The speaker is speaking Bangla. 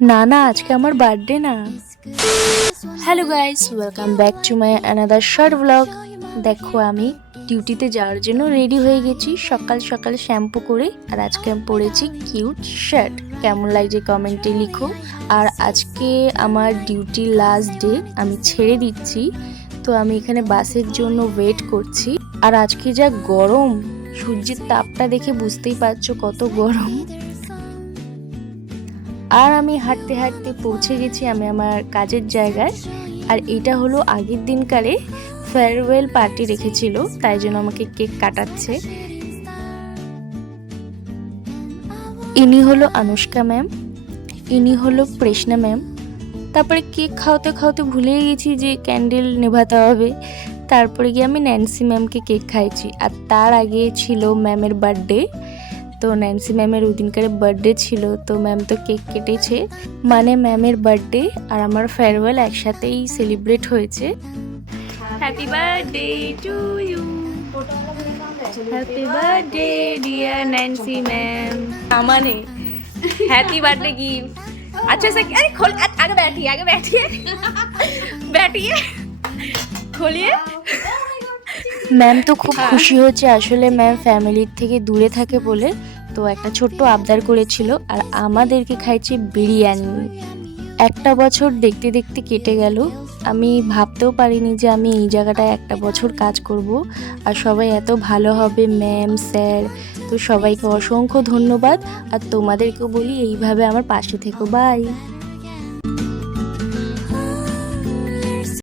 না না, আজকে আমার বার্থডে না। Hello guys, welcome back to my another short blog. দেখো, আমি ডিউটিতে যাওয়ার জন্য রেডি হয়ে গেছি সকাল সকাল শ্যাম্পু করে। আর আজকে আমি পরেছি কিউট শার্ট। কেমন লাগছে কমেন্টে লিখো। আর আজকে আমার ডিউটির লাস্ট ডে, আমি ছেড়ে দিচ্ছি। তো আমি এখানে বাসের জন্য ওয়েট করছি। আর আজকে যা গরম, সূর্যের তাপটা দেখে বুঝতেই পারছো কত গরম। আর আমি হাঁটতে হাঁটতে পৌঁছে গেছি আমি আমার কাজের জায়গায়। আর এটা হলো আগের দিনকারে ফেয়ারওয়েল পার্টি রেখেছিল, তাই জন্য আমাকে কেক কাটাচ্ছে। ইনি হলো আনুষ্কা ম্যাম, ইনি হলো প্রেষণা ম্যাম। তারপরে কেক খাওয়াতে খাওয়াতে ভুলেই গেছি যে ক্যান্ডেল নেভাতে হবে। তারপরে গিয়ে আমি ন্যান্সি ম্যামকে কেক খাইছি। আর তার আগে ছিল ম্যামের বার্থডে। তো ন্যান্সি ম্যামের ওই দিনকার বার্থডে ছিল, তো ম্যাম তো কেক কেটেছে। মানে ম্যামের বার্থডে আর আমার ফেয়ারওয়েল একসাথেই সেলিব্রেট হয়েছে। Happy birthday to you, happy birthday dear Nancy ma'am. আমানে हैप्पी बर्थडे गिफ्ट अच्छे से। अरे खोल, आगे बैठिए, आगे बैठिए, बैठिए, खोलिए। ম্যাম তো খুব খুশি হচ্ছে। আসলে ম্যাম ফ্যামিলির থেকে দূরে থাকে বলে তো একটা ছোট্ট আবদার করেছিল, আর আমাদেরকে খাইছে বিরিয়ানি। একটা বছর দেখতে দেখতে কেটে গেল। আমি ভাবতেও পারিনি যে আমি এই জায়গাটায় একটা বছর কাজ করব, আর সবাই এত ভালো হবে, ম্যাম স্যার। তো সবাইকে অসংখ্য ধন্যবাদ। আর তোমাদেরকেও বলি এইভাবে আমার পাশে থেকো। বাই।